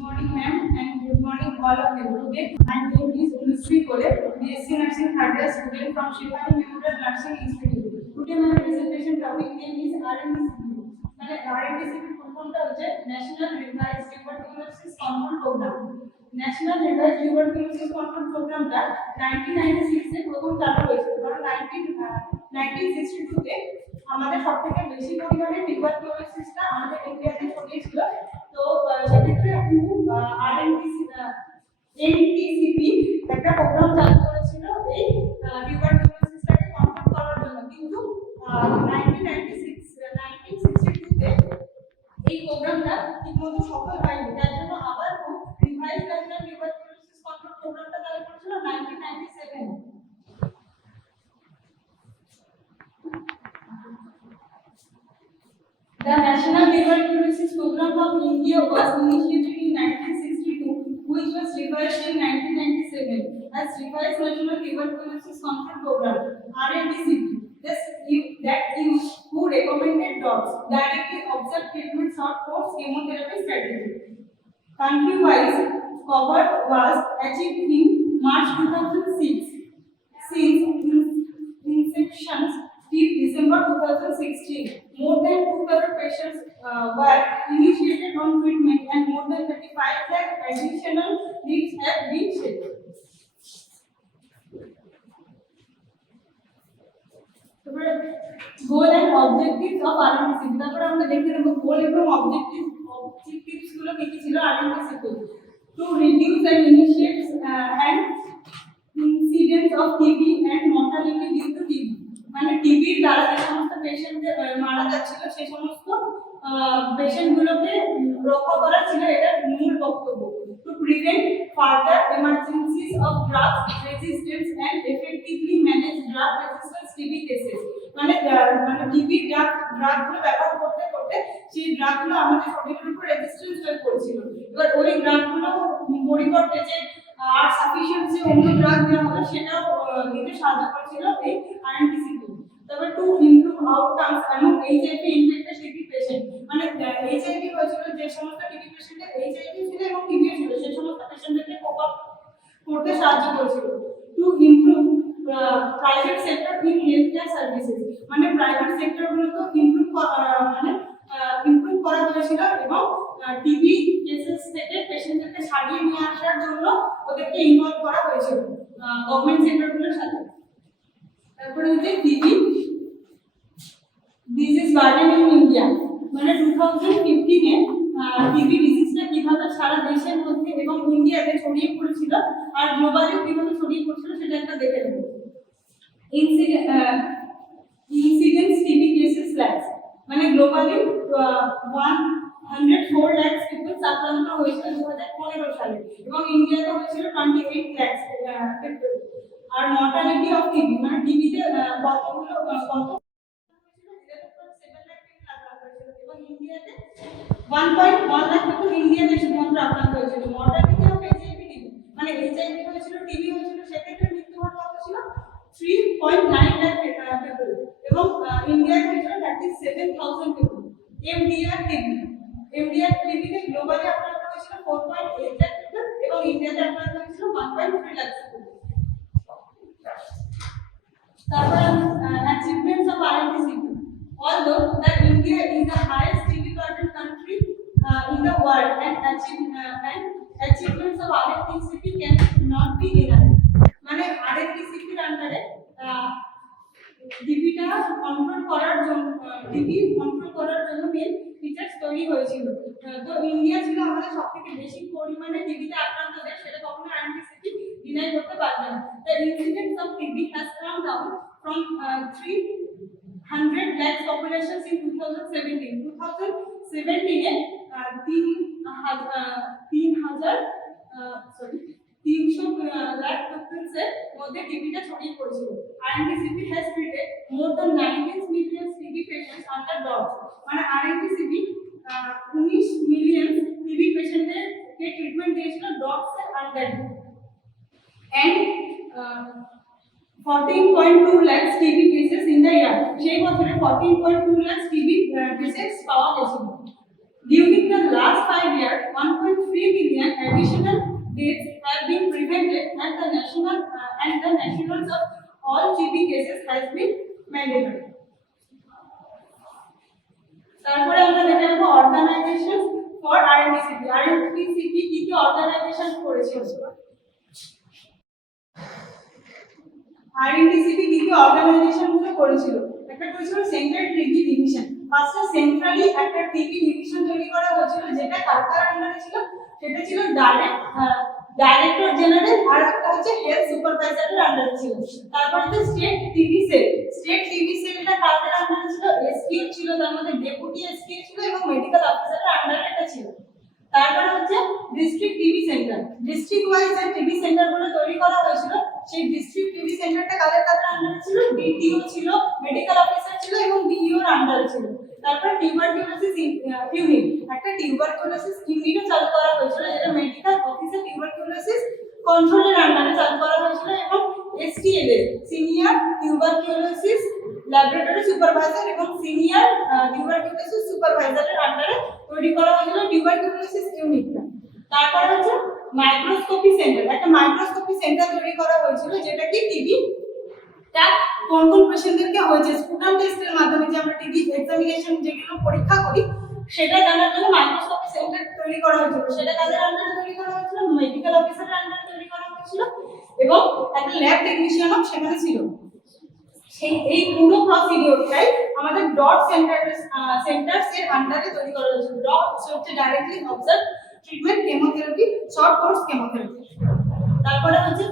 Good morning, ma'am, and good morning, all of you. Today, my name is Unusri Kole, BSc Nursing third year student from Shivani Memorial Nursing Institute. Today, my presentation topic name is RNDCP. মানে RNDCP full form টা হচ্ছে National Revised Tuberculosis Control Program. National Revised Tuberculosis Control Program টা 1996 এ প্রথম চালু হয়েছিল। কারণ 1962 তে আমাদের সবথেকে বেশি পরিমাণে টিউবারকুলোসিসটা আমাদের ইন্ডিয়াতে ছড়িয়েছিল। তো সেক্ষেত্রে এনটিসিপি একটা প্রোগ্রাম চালু করেছিল এই টিউবারকুলোসিসটাকে কন্ট্রোল করার জন্য, কিন্তু 1962 তে এই প্রোগ্রামটা ঠিকমতো সফল হয়নি। তার জন্য আবার রিভাইজ ন্যাশনাল টিউবারকুলোসিস কন্ট্রোল প্রোগ্রামটা চালু করেছিল 1997। The National Tuberculosis Program of India was initiated in 1962, which was revised in 1997 as Revised National Tuberculosis Control Program (RNTCP). That is who recommended drugs directly observed treatment short course chemotherapy strategy. Country-wise cover was achieved in March 2006. Since inception till December 2016, more than 2 crore patients were initiated on treatment and more than 35 lakh additional lives have been saved. Goal and objectives of RNDCP. তারপরে আমরা দেখতে নেব গোল এবং objectives গুলো কি কি ছিল RNDCP. To reduce and initiate and incidence of TB and mortality due to TB. মানে টিবির দ্বারা যে সমস্ত পেশেন্টদের মারা যাচ্ছিল সেই সমস্ত পেশেন্টগুলোকে রক্ষা করা ছিল এটা মূল বক্তব্য। To prevent further emergencies of drug resistance and effectively manage drug resistance TB cases. মানে টিবি ড্রাগগুলো ব্যবহার করতে করতে সেই ড্রাগগুলো আমাদের শরীরের উপর রেজিস্ট্যান্স হয়ে পড়ছিল। এবার ওই ড্রাগগুলো পরিবর্তে যে আর সাফিশিয়েন্ট যে অন্য ড্রাগ দেওয়া হবে সেটাও দিতে সাহায্য করেছিল এই RNDCP। তবে টু ইমপ্রুভ আউটকামস এবং এইচআইভি ইনফেক্টেড টিবি পেশেন্ট, মানে এইচআইভি হয়েছিল যে সমস্ত টিবি পেশেন্টের এইচআইভি ছিল এবং টিবি ছিল সেই সমস্ত পেশেন্টদেরকে কোপ আপ করতে সাহায্য করেছিল। To improve private sector in health care services, মানে প্রাইভেট সেক্টরগুলোকে ইমপ্রুভ করা হয়েছিল এবং টিবি কেসেস থেকে পেশেন্টদেরকে ছাড়িয়ে নিয়ে আসার জন্য ওদেরকে ইনভলভ করা হয়েছিল গভর্নমেন্ট সেক্টরগুলোর সাথে। তারপরে হচ্ছে TB disease burden in India, মানে 2015 এ টিবি ডিজিজটা কিভাবে সারা দেশের মধ্যে এবং ইন্ডিয়াতে ছড়িয়ে পড়েছিল আর গ্লোবালি কিভাবে ছড়িয়ে পড়েছিল সেটা একটা দেখে নেব। ইনসিডেন্স টিবি কেসেস লাক্স, মানে গ্লোবালি 104 লাখ পিপল আক্রান্ত হয়েছিল 2015 সালে এবং ইন্ডিয়াতে হয়েছিল 28 লাখ পিপল। আর মর্টালিটি অফ টিবি, মানে টিবিতে কতগুলো কত 11.7 লাখ পিপল আক্রান্ত হয়েছিল এবং ইন্ডিয়াতে 1.1 লাখ পিপল ইন্ডিয়াতে শুধুমাত্র আক্রান্ত হয়েছিল। মর্টালিটি অফ এইচআইভি টিবি, মানে এইচআইভি হয়েছিল টিবি হয়েছিল সেক্ষেত্রে মৃত্যুহার কত ছিল 3.9 লাখ পিপল এবং ইন্ডিয়াতে হয়েছিল 37,000 পিপল। এমডিআর টিবিতে গ্লোবালি আক্রান্ত হয়েছিল 4.8 লাখ পিপল এবং ইন্ডিয়াতে আক্রান্ত হয়েছিল 1.3 লাখ পিপল। তারপর achievements of RNDCP. Although that India is the highest TB burden country in the world, and achievements of RNDCP cannot be denied. মানে RNDCP এর আন্ডারে টিবিটা কন্ট্রোল করার জন্য মেন ফিচারস তৈরি হয়েছিল। তো ইন্ডিয়া ছিল আমাদের সবথেকে বেশি পরিমাণে টিবিতে আক্রান্ত দেশ, সেটা কখনো RNDCP ডিনাই করতে পারবে না। The incidence of TB has come down from 300 lakh populations in 2017 এ 300 লাখ পিপলস এর মধ্যে টিবিটা ছড়িয়ে পড়েছিল। RNDCP has treated more than 19 million TB patients under drugs, মানে RNDCP 19 মিলিয়ন টিবি পেশেন্টদেরকে ট্রিটমেন্ট দিয়েছিল ড্রাগস এর আন্ডারে। and 14.2 lakhs TB cases in the year. সেই বছরে 14.2 lakhs TB cases পাওয়া গেছিল। During the last 5 years, 1.3 million deaths have been prevented, and the nationals of all TB cases has been mandatory. তারপরে আমরা দেখে নেব অর্গানাইজেশন ফর আরএনডিসিপি। আরএনডিসিপি কি কি অর্গানাইজেশন করেছিল? আরএনডিসিপি কি কি অর্গানাইজেশন গুলো করেছিল? একটা করেছিল সেন্ট্রাল টিবি ডিভিশন। ফার্স্টে সেন্ট্রালি একটা টিবি ডিভিশন তৈরি করা হয়েছিল, যেটা কার আন্ডারে ছিল? সেটা ছিল ডাইরেক্টর জেনারেল, আর একটা হচ্ছে হেলথ সুপারভাইজারের আন্ডারে ছিল। তারপর হচ্ছে state TB cell. State TB সেলটা কার আন্ডারে ছিল? এসকিউ ছিল, তার মধ্যে ডেপুটি এসকিউ ছিল এবং মেডিকেল অফিসারের আন্ডারে এটা ছিল। তারপরে হচ্ছে district TB centre. District wise যে টিবি সেন্টারগুলো তৈরি করা হয়েছিল, সেই ডিস্ট্রিক্ট টিবি সেন্টারটা কাদের আন্ডারে ছিল? ডিটিও ছিল, মেডিকেল অফিসার ছিল এবং ডিইওর আন্ডারে ছিল। তারপর টিউবারকিউলোসিস ইউনিট, একটা টিউবারকিউলোসিস ইউনিটও চালু করা হয়েছিল, যেটা মেডিকেল অফিসার টিউবারকিউলোসিস কন্ট্রোলের আন্ডারে চালু করা হয়েছিল। এবং এসটিএলএস, সিনিয়র টিউবারকিউলোসিস ল্যাবরেটরি সুপারভাইজার এবং সিনিয়র টিউবারকিউলোসিস সুপারভাইজারের আন্ডারে তৈরি করা হয়েছিল টিউবারকিউলোসিস ইউনিটটা। তারপর হচ্ছে মাইক্রোস্কোপি সেন্টার। একটা মাইক্রোস্কোপি সেন্টার তৈরি করা হয়েছিল, যেটা কি টিবি টা কোন কোন পেশেন্টদেরকে হয়েছে স্পুটাম টেস্টের মাধ্যমে যে আমরা টিবি এক্সামিনেশন যেগুলো পরীক্ষা করি, সেটা জানার জন্য মাইক্রোস্কোপি সেন্টার তৈরি করা হয়েছিল। সেটা কাদের আন্ডারে তৈরি করা হয়েছিল? মেডিকেল অফিসারের আন্ডারে তৈরি করা হয়েছিল এবং একটা ল্যাব টেকনিশিয়ানও সেখানে ছিল। এই পুরো প্রসিডিওরটাই আমাদের ডট সেন্টারস এর আন্ডারে তৈরি করা হয়েছিল। ডট হচ্ছে directly observe treatment chemotherapy, short course chemotherapy. তারপরে হচ্ছে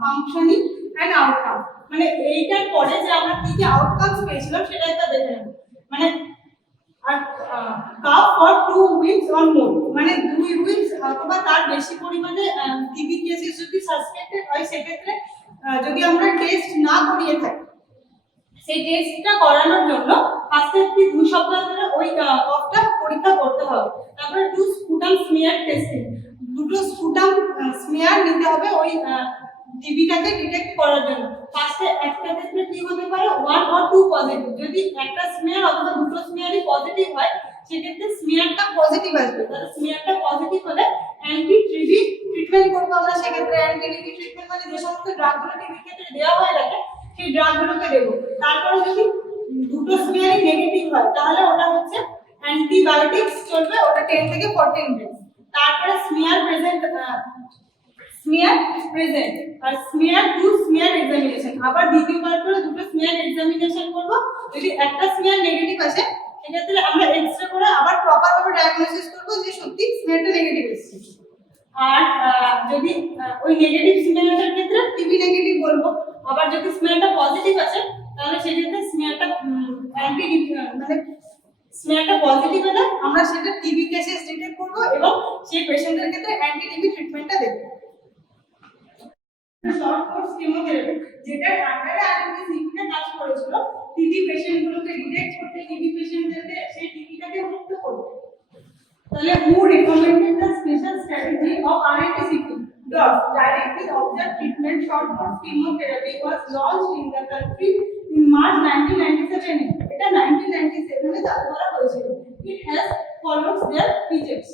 ফাংশনিং এন্ড আউটকাম, মানে এইটার পরে যে আমরা কি কি আউটকামস পেয়েছিলাম সেটা একটা দেখে নেব। মানে cup for 2 weeks or more, মানে 2 উইকস অথবা তার বেশি পরিমাণে টিবি কেসেস যদি সাসপেক্টেড হয়, সেক্ষেত্রে যদি আমরা টেস্ট না করিয়ে থাকি, সেই টেস্টটা করানোর জন্য ফার্স্টে 2 সপ্তাহ ধরে ওই কফটা পরীক্ষা করতে হবে। তারপরে 2 স্পুটাম স্মিয়ার টেস্টিং, দুটো স্পুটাম স্মিয়ার নিতে হবে ওই টিবিটাকে ডিটেক্ট করার জন্য। ফার্স্টে একটা ক্ষেত্রে কি হতে পারে 1 or 2 পজিটিভ, যদি একটা স্মিয়ার অথবা দুটো স্মিয়ারই পজিটিভ হয়, সেক্ষেত্রে স্মিয়ারটা পজিটিভ আসবে। তাহলে স্মিয়ারটা পজিটিভ হলে অ্যান্টি টিবি ট্রিটমেন্ট করবো আমরা। সেক্ষেত্রে অ্যান্টি টিবি ট্রিটমেন্ট মানে যে সমস্ত ড্রাগগুলো টিবির ক্ষেত্রে দেওয়া হয়ে থাকে, সেই ড্রাগগুলোকে দেব। তারপরে যদি দুটো স্মিয়ারই নেগেটিভ হয়, তাহলে ওটা হচ্ছে অ্যান্টিবায়োটিক্স চলবে, ওটা 10 থেকে 14 ডেজ। তারপরে স্মিয়ার প্রেজেন্ট আর স্মিয়ার টু স্মিয়ার এক্সামিনেশন, আবার দ্বিতীয়বার করে দুটো স্মিয়ার এক্সামিনেশন করব। যদি একটা স্মিয়ার নেগেটিভ আসে, সেক্ষেত্রে আমরা এক্সরে করে আবার প্রপার ভাবে ডায়াগনোসিস করব যে সত্যি স্মিয়ারটা নেগেটিভ এসেছে। আর যদি ওই নেগেটিভ স্মিয়ারটার ক্ষেত্রে টিবি নেগেটিভ বলবো। আবার যদি স্মিয়ারটা পজিটিভ আসে, তাহলে সেক্ষেত্রে স্মিয়ারটা মানে স্মিয়ারটা পজিটিভ হলে আমরা সেটা টিবি কেসেস ডিটেক্ট করব এবং সেই পেশেন্টের ক্ষেত্রে অ্যান্টি টিবি ট্রিটমেন্টটা দেব। শর্ট কোর্স কেমোথেরাপি, যেটা আন্ডারে আরএনডিসিপিটা কাজ করেছিল, টিবি পেশেন্টগুলোকে ডিটেক্ট করতে, টিবি পেশেন্টদেরকে সেই টিবিটাকে মুক্ত করতে। তাহলে who recommended the special strategy of RNDCP? DOTS, directly observed treatment short course chemotherapy, was launched in the country in March 1997. এটা 1997 এ চালু করা হয়েছিল। It has followed their features.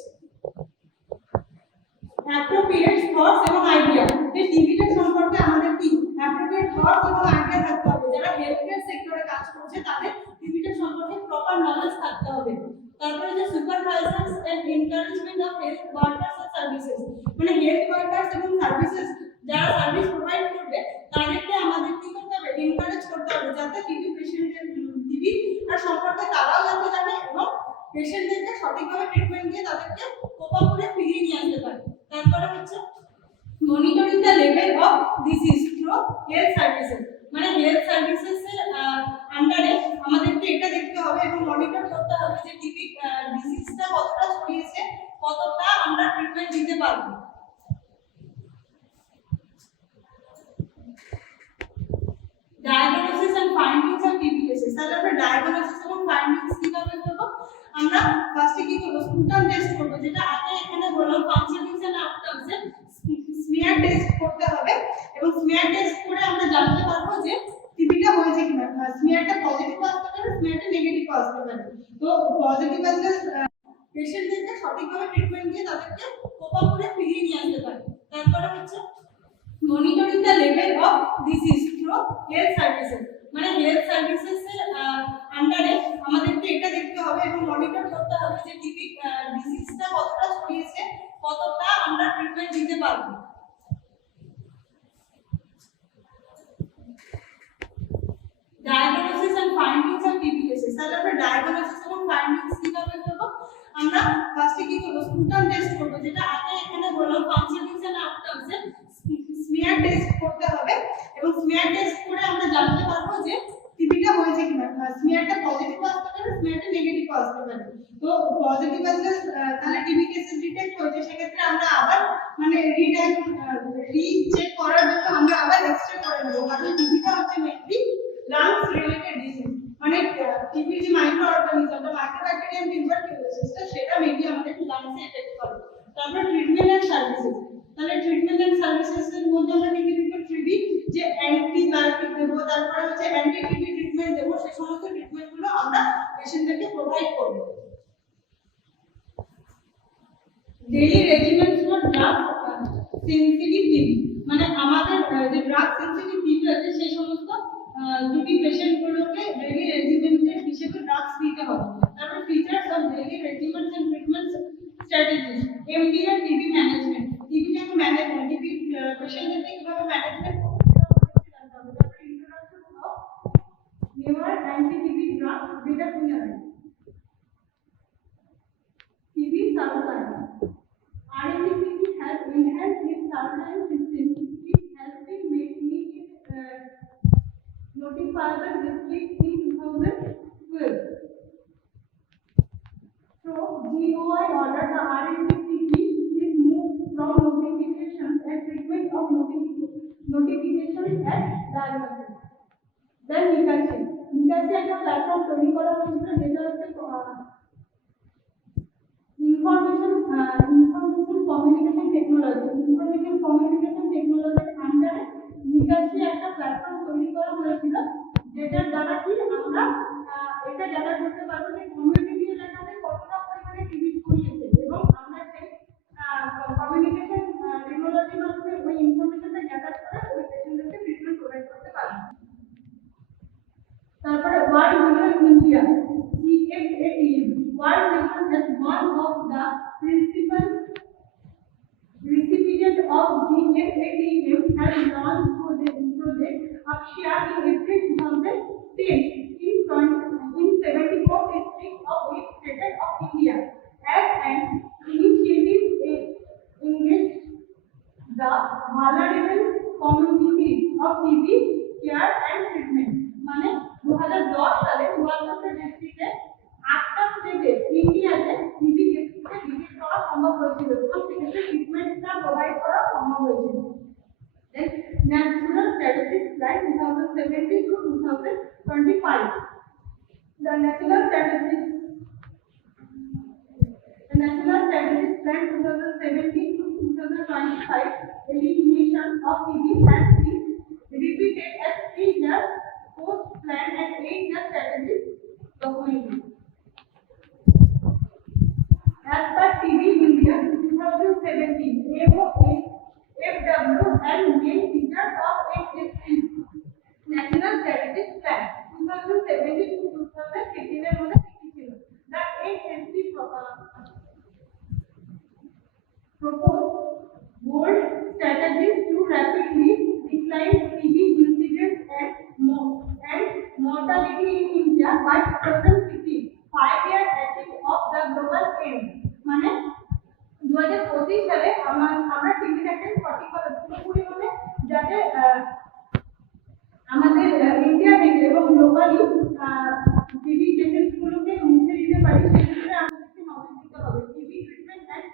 Appropriate thoughts এবং আইডিয়া, এই টিবিটা সম্পর্কে আমাদের কি appropriate thoughts এবং আইডিয়া থাকতে হবে। যারা হেলথ কেয়ার সেক্টরে কাজ করছে, তাদের টিবিটা সম্পর্কে প্রপার নলেজ থাকতে হবে। তারপরে যে supervisors and encouragement of health workers and services, মানে হেলথ ওয়ার্কার্স এবং সার্ভিসেস যারা সার্ভিস প্রোভাইড করবে, তাদেরকে আমাদের কি করতে হবে? এনকারেজ করতে হবে, যাতে টিবি পেশেন্টদের টিবি আর সম্পর্কে তারাও জানতে জানে এবং পেশেন্টদেরকে সঠিকভাবে ট্রিটমেন্ট দিয়ে তাদেরকে কোপা করে ফিরিয়ে নিয়ে আসতে পারে। তারপরে হচ্ছে monitoring the level of disease through health services, মানে হেলথ সার্ভিসেস এর আন্ডারে আমাদেরকে এটা দেখতে হবে এবং মনিটর করতে হবে যে টিবি ডিজিজটা কতটা ছড়িয়েছে, কতটা আমরা ট্রিটমেন্ট দিতে পারবো। Diagnosis and findings of TB cases, তাহলে আমরা ডায়াগনোসিস এবং ফাইন্ডিংস কিভাবে করব? আমরা ফার্স্টে কি করব? স্পুটাম টেস্ট করব, যেটা আগে এখানে বললাম ফাংশনিংস এন্ড আউটকামস এ স্মিয়ার টেস্ট করতে হবে এবং স্মিয়ার টেস্ট করে আমরা জানতে পারবো যে টিবিটা হয়েছে কিনা। স্মিয়ারটা পজিটিভ আসতে পারে, স্মিয়ারটা নেগেটিভ আসতে পারে। তো পজিটিভ আসলে পেশেন্টদেরকে সঠিকভাবে ট্রিটমেন্ট দিয়ে তাদেরকে কোপা করে ফিরিয়ে নিয়ে আসতে পারে। তারপরে হচ্ছে monitoring the level of disease through health services, মানে হেলথ সার্ভিসেস এর আন্ডারে আমাদেরকে এটা দেখতে হবে এবং মনিটর করতে হবে যে টিবি ডিজিজটা কতটা ছড়িয়েছে, কতটা আমরা ট্রিটমেন্ট দিতে পারবো। Diagnosis and findings of TB cases, তাহলে আমরা ডায়াগনোসিস এবং ফাইন্ডিংস কিভাবে করব? আমরা ফার্স্টে কি করব? স্পুটাম টেস্ট করব, যেটা আগে এখানে বললাম ফাংশনিংস এন্ড আউটকামস এর স্মিয়ার টেস্ট করতে হবে এবং স্মিয়ার টেস্ট করে আমরা জানতে পারবো যে টিবিটা হয়েছে কিনা। স্মিয়ারটা পজিটিভ আসতে পারে, স্মিয়ারটা নেগেটিভ আসতে পারে। তো পজিটিভ আসলে তাহলে টিবি কেসেস ডিটেক্ট হয়েছে, সেক্ষেত্রে আমরা আবার মানে রিচেক করার জন্য আমরা আবার এক্সরে করে নেব, কারণ টিবিটা হচ্ছে মেইনলি লাংস রিলেটেড ডিজিজ, মানে টিবির যে মাইক্রো অর্গানিজমটা মাইক্রোব্যাকটেরিয়াম টিউবারকিউলোসিসটা সেটা মেইনলি আমাদের লাংসে এফেক্ট করে। তারপর ট্রিটমেন্ট এন্ড সার্ভিসেস, তাহলে ট্রিটমেন্ট এন্ড সার্ভিসেস এর মধ্যে আমরা কি কি টিবি যে অ্যান্টিবায়োটিক দেব, তারপরে হচ্ছে অ্যান্টি টিবি ট্রিটমেন্ট দেব, সেই সমস্ত ট্রিটমেন্টগুলো আমরা পেশেন্টদেরকে প্রোভাইড করব। Daily regiment for drug sensitive TB, মানে আমাদের যে ড্রাগ সেনসিটিভ টিবি আছে সেই সমস্ত টিবি পেশেন্টগুলোকে ডেইলি রেজিমেন্টের হিসেবে ড্রাগস দিতে হবে। তারপর features of daily regimens and treatment strategies, MDR TB management, টিবিটাকে ম্যানেজমেন্ট, টিবি পেশেন্টদেরকে কিভাবে ম্যানেজমেন্ট করতে হবে জানতে হবে। তারপর introduction of newer anti TB drug যেটা কুইনারাইন, TB surveillance, RNTTB has enhanced its surveillance system. It has been made notifiable district in 2012. So, GOI order the RNTTB is moved from notification and treatment of notification as diagnosis. Then Nikasi একটা platform তৈরি করা হয়েছিল, যেটা হচ্ছে information communication টেকনোলজির আন্ডারে নিকাশি একটা প্ল্যাটফর্ম তৈরি করা হয়েছিল, যেটার দ্বারা কি আমরা এটা গ্যাদার করতে পারবো যে কমিউনিটি এলাকাতে কতটা পরিমাণে টিবি ছড়িয়েছে এবং আমরা সেই কমিউনিকেশন টেকনোলজির মাধ্যমে ওই ইনফরমেশনটা গ্যাদার করে ওই পেশেন্টদেরকে ট্রিটমেন্ট প্রোভাইড করতে পারবো। তারপরে world vision India CFATM, World Vision as one of the principal recipients of GFATM has launched project Akshya in April 2010 in 74 districts of 8 states of India as an initiative engaged the vulnerable communities of TB care and treatment. মানে 2010 সালে 74টা ডিস্ট্রিক্টে 8টা স্টেটে ইন্ডিয়াতে TB কেসকে detect করা সম্ভব হয়েছিল এবং সেক্ষেত্রে ট্রিটমেন্টটা প্রোভাইড করা সম্ভব হয়েছিল। দেন national strategic plan 2017 to 2025, the national strategic plan 2017 to 2025 elimination of TB has been repeated as 3 years post plan and 8 year strategic document. As per TB India 2017 AOA FW and main features of HSP National Strategic Plan 2017 to 2018 এর মধ্যে কি ছিল? The HSP proposed bold strategies to rapidly decline TB incidence and mortality in India by 2050, 5-year achieve of the global aim. মানে 2025 সালে আমরা টিবিটাকে সঠিকভাবে পুরোপুরিভাবে যাতে আমাদের ইন্ডিয়া থেকে এবং গ্লোবালি টিবি কেসেসগুলোকে মুছে দিতে পারি, সেক্ষেত্রে আমাদেরকে নজর দিতে হবে। TB treatment and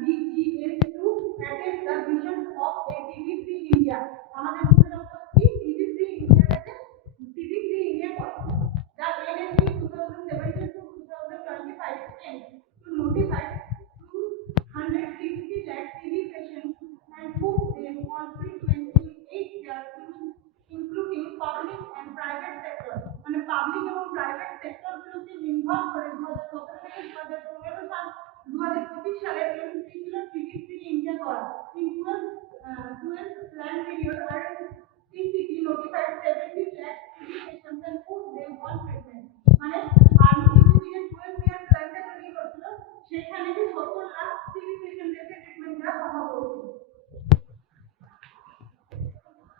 DGS to attain the vision of a TB free India. আমাদের লক্ষ্য কি? টিবি ফ্রি ইন্ডিয়াটাকে টিবি ফ্রি ইন্ডিয়া করা। The NSP 2017 to 2025 aim to notify 260 lakh TB patients and put them on treatment in 8 years, including public and private sector. মানে public এবং private সেক্টরগুলোকে involve করে 2017 থেকে 2025 সালে এম ছিল টিবি ফ্রি ইন্ডিয়া করা। planned period, RNTCP notified 70 lakh TV patients and put them on treatment. মানে RNTCP যে 12 year প্ল্যানটা তৈরি করছিল সেখানে যে 70 লাখ টিবি পেশেন্টদেরকে ট্রিটমেন্ট দেওয়া সম্ভব হয়েছিল।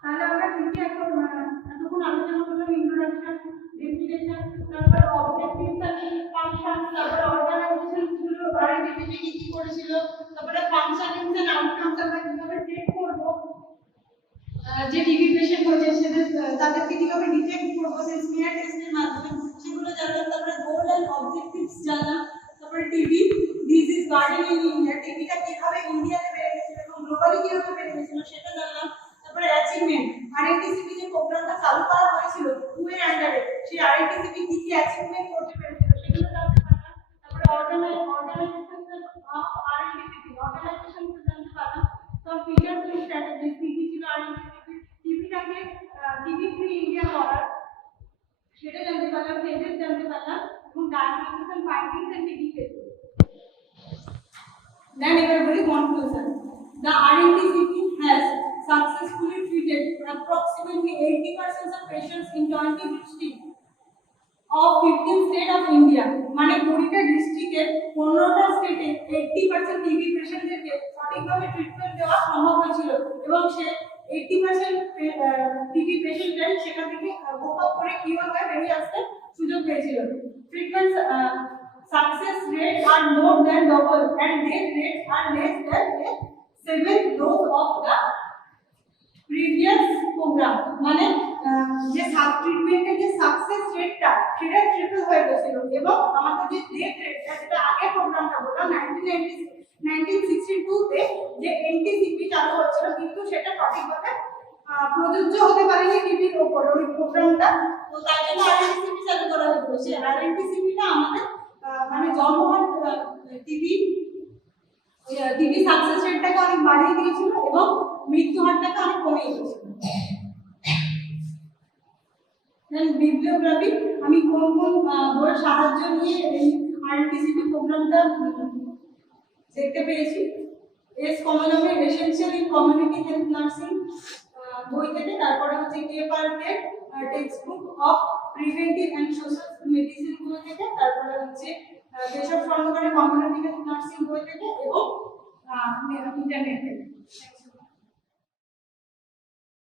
তাহলে আমরা কি কি এতক্ষণ আলোচনা করলাম ইন্ট্রোডাকশন, ডেফিনেশন, তারপর অবজেক্টিভস এন্ড ফাংশন, তারপর অর্গানাইজেশন গুলো RNTCP কি কি করেছিল, তারপরে ফাংশনিংস এন্ড আউটকামস আমরা কিভাবে চেক করব, যে টিবি পেশেন্ট হয়েছে সেদের তাদেরকে কিভাবে ডিটেক্ট করব সেই স্মিয়ার টেস্টের মাধ্যমে সেগুলো জানলাম। তারপরে গোল এন্ড অবজেক্টিভস জানলাম। তারপরে TB disease burden in India, টিবিটা কিভাবে ইন্ডিয়াতে বেড়ে গেছিল এবং গ্লোবালি কিভাবে বেড়ে গেছিল সেটা জানলাম। তারপরে অ্যাচিভমেন্ট, RNTCP যে প্রোগ্রামটা চালু করা হয়েছিল টু এর আন্ডারে সেই RNTCP কি কি অ্যাচিভমেন্ট করতে পেরেছিল সেগুলো জানতে পারলাম। তারপরে অর্গানাইজেশন অফ RNTCP, অর্গানাইজেশন জানতে পারলাম। সব ফিচার্স এন্ড স্ট্র্যাটেজিস কি কি ছিল RNTCP, টিবিটাকে টিবি ফ্রি ইন্ডিয়া করার সেটা জানতে পারলাম, ফেজেস জানতে পারলাম এবং diagnosis and findings and indicator. Then everybody conclusion. The RNTCP has successfully treated approximately 80% of patients in 20 districts of 15 states of India. মানে 20টা ডিস্ট্রিক্টের 15টা স্টেটে 80% টিবি পেশেন্টদেরকে সঠিকভাবে ট্রিটমেন্ট দেওয়া সম্ভব হয়েছিল এবং সে 80% টিবি পেশেন্টরা সেখান থেকে কোপ আপ করে কিওর হয়ে বেরিয়ে আসতে সুযোগ পেয়েছিল। Treatment success rates are more than double and death rates are less than a seventh dose of the previous program. মানে যে সাব ট্রিটমেন্টের যে সাকসেস রেটটা সেটা ট্রিপল হয়ে গেছিল এবং আমাদের যে ডেথ রেটটা যেটা আগের প্রোগ্রামটা বললাম 1962 তে যে এনটিসিপি চালু হয়েছিল কিন্তু সেটা সঠিকভাবে প্রযোজ্য হতে পারেনি টিবির উপর ওই প্রোগ্রামটা, তো তাই জন্য RNTCP চালু করা হয়েছিল। সেই RNTCPটা আমাদের মানে জন্মহার টিবি সাকসেস রেটটাকে অনেক বাড়িয়ে দিয়েছিল এবং মৃত্যু হারটাকে অনেক কমিয়ে দিয়েছিল। দেন বিবলিওগ্রাফি, আমি কোন কোন বইয়ের সাহায্য নিয়ে এই RNTCP প্রোগ্রামটা দেখতে পেয়েছি। এস কমলমের essential in community health nursing বই থেকে, তারপরে হচ্ছে কে পার্কের text book of preventive and social medicine বই থেকে, তারপরে হচ্ছে কেশব স্বর্ণকারের কমিউনিটি হেলথ নার্সিং বই থেকে এবং ইন্টারনেট থেকে।